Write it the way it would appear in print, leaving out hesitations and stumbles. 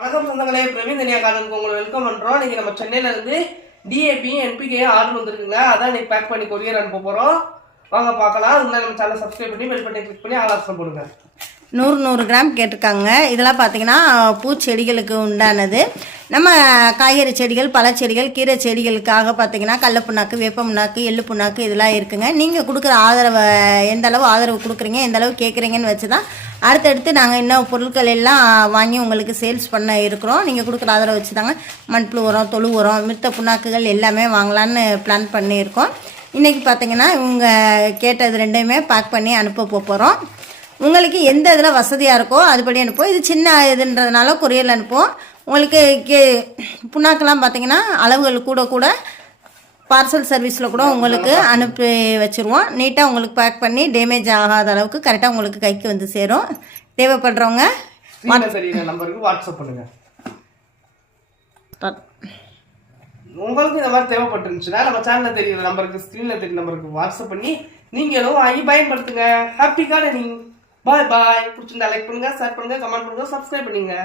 வணக்கம் சொந்தங்களே, பிரவீன் தனியா கார்டனுக்கு உங்களை வெல்கம் பண்றோம். இன்னைக்கு நம்ம சென்னையில இருந்து டிஏபி NPK ஆர்டர் வந்திருக்குங்க. அதான் இன்னைக்கு பேக் பண்ணி கொரியர் அனுப்ப போறோம். வாங்க பார்க்கலாம். அதுக்கு நம்ம சேனல் சப்ஸ்கிரைப் பண்ணி பெல் பட்டனை கிளிக் பண்ணி ஆல் ஆப்ஷன் போடுங்க. 100 கிராம் கேட்டிருக்காங்க. இதெல்லாம் பார்த்தீங்கன்னா பூச்செடிகளுக்கு உண்டானது. நம்ம காய்கறி செடிகள், பழச்செடிகள், கீரை செடிகளுக்காக பார்த்தீங்கன்னா கடல புண்ணாக்கு, வேப்ப புண்ணாக்கு, எள்ளு புண்ணாக்கு இதெல்லாம் இருக்குங்க. நீங்கள் கொடுக்குற ஆதரவை எந்த அளவு ஆதரவு கொடுக்குறீங்க, எந்த அளவு கேட்குறீங்கன்னு வச்சு தான் அடுத்தடுத்து நாங்கள் இன்னும் பொருட்கள் எல்லாம் வாங்கி உங்களுக்கு சேல்ஸ் பண்ண இருக்கிறோம். நீங்கள் கொடுக்குற ஆதரவை வச்சு தாங்க மண்புழு உரம், தொழு உரம், மித்த புண்ணாக்குகள் எல்லாமே வாங்கலான்னு பிளான் பண்ணியிருக்கோம். இன்றைக்கி பார்த்தீங்கன்னா இவங்க கேட்டது ரெண்டையுமே பேக் பண்ணி அனுப்ப போகிறோம். உங்களுக்கு எந்த இதில் வசதியாக இருக்கோ அதுபடி அனுப்போம். இது சின்ன இதுன்றதுனால கொரியரில் அனுப்புவோம். உங்களுக்கு புண்ணாக்கெல்லாம் பார்த்தீங்கன்னா அளவுகள் கூட பார்சல் சர்வீஸில் கூட உங்களுக்கு அனுப்பி வச்சுருவோம். நீட்டாக உங்களுக்கு பேக் பண்ணி டேமேஜ் ஆகாத அளவுக்கு கரெக்டாக உங்களுக்கு கைக்கு வந்து சேரும். தேவைப்படுறவங்க நம்பருக்கு வாட்ஸ்அப் பண்ணுங்க. உங்களுக்கு இந்த மாதிரி தேவைப்பட்டுருந்துச்சுன்னா நம்ம சேனல்ல தெரியுற நம்பருக்கு, ஸ்க்ரீன்ல தெரியுற நம்பருக்கு வாட்ஸ்அப் பண்ணி நீங்களும் வாங்கி பயன்படுத்துங்க. Happy gardening. Bye bye. பிடிச்சிருந்தா லைக் பண்ணுங்க, ஷேர் பண்ணுங்க, கமெண்ட் பண்ணுங்க, சப்ஸ்கிரைப் பண்ணுங்க.